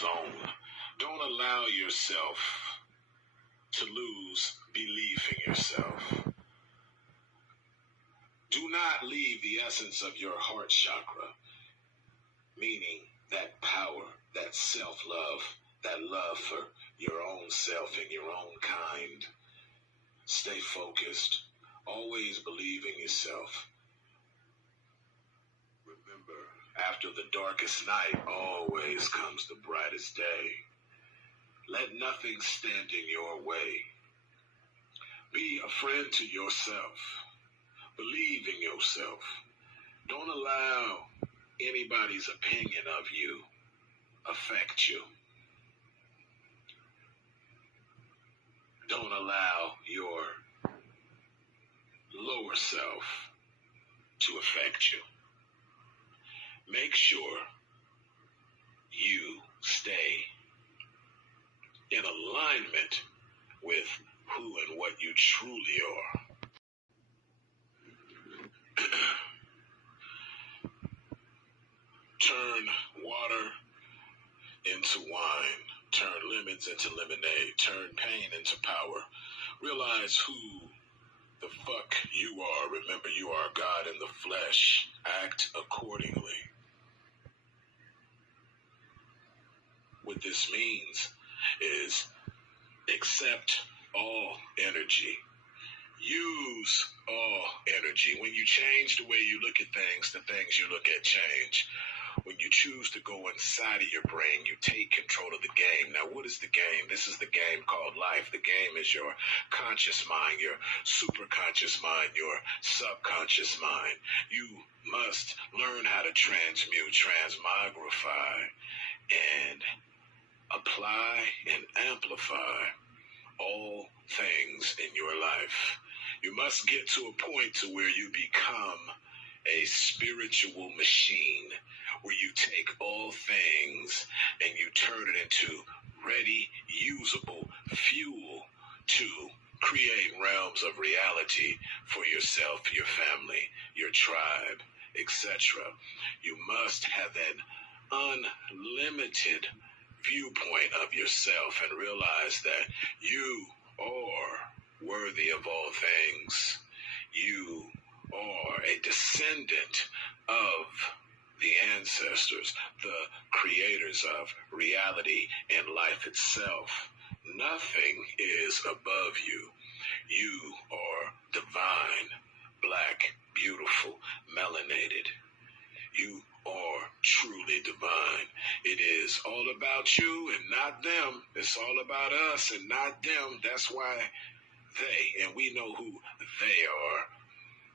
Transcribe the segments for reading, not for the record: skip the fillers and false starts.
zone. Don't allow yourself to lose belief in yourself. Do not leave the essence of your heart chakra, meaning that power, that self-love, that love for your own self and your own kind. Stay focused. Always believe in yourself. Remember, after the darkest night always comes the brightest day. Let nothing stand in your way. Be a friend to yourself. Believe in yourself. Don't allow anybody's opinion of you affect you. Don't allow your lower self to affect you. Make sure you stay in alignment with who and what you truly are. Turn water into wine. Turn lemons into lemonade. Turn pain into power. Realize who the fuck you are. Remember, you are God in the flesh. Act accordingly. What this means is accept all energy. Use all energy. When you change the way you look at things, the things you look at change. When you choose to go inside of your brain, you take control of the game. Now, what is the game? This is the game called life. The game is your conscious mind, your superconscious mind, your subconscious mind. You must learn how to transmute, transmogrify, and apply and amplify all things in your life. You must get to a point to where you become a spiritual machine, where you take all things and you turn it into ready, usable fuel to create realms of reality for yourself, your family, your tribe, etc. You must have an unlimited viewpoint of yourself and realize that you are worthy of all things. You are a descendant of the ancestors, the creators of reality and life itself. Nothing is above you. You are divine, black, beautiful, melanated. You are truly divine. It is all about you and not them. It's all about us and not them. That's why they, and we know who they are.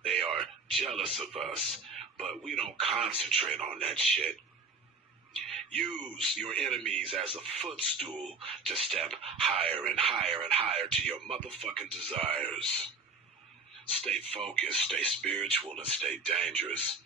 They are jealous of us, but we don't concentrate on that shit. Use your enemies as a footstool to step higher and higher and higher to your motherfucking desires. Stay focused, stay spiritual, and stay dangerous.